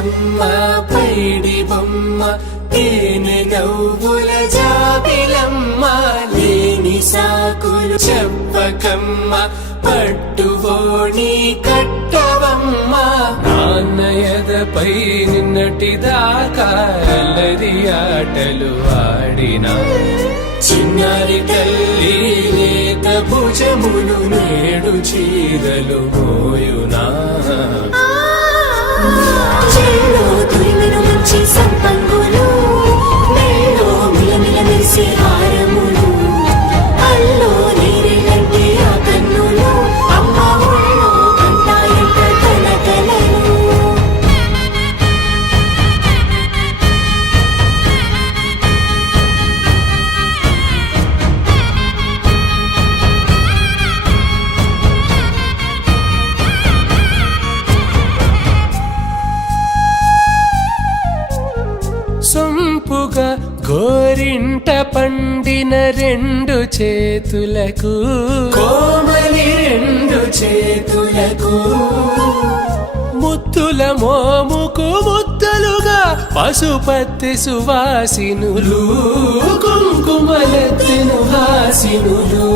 బుజ్జమ్మ పైడి బొమ్మ తేనె నవ్వుల జాబిలమ్మ లేని సాకులు చెప్పకమ్మ పట్టువోణి కట్టవమ్మ నాన్నయదపై నిన్నటిదాకా అల్లరి ఆటలు ఆడినా చిన్నారి తల్లి లేత భుజములు నేడు చీరలు మోయునా చెల్లో తురిమెను మంచి సంపంగులు మెల్లో మిలమిల మెరిసే హారములు అల్లో నీరెళ్ళంటే ఆ కన్నులు అమ్మ ఒళ్ళో కంటాయంట కలకలను సొంపుగా గోరింట పండిన రెండు చేతులకు కోమలి రెండు చేతులకు ముత్తుల మోముకు ముద్దలుగా పశుపతి సువాసినులు కుంకుమలెత్తిను హాసినులు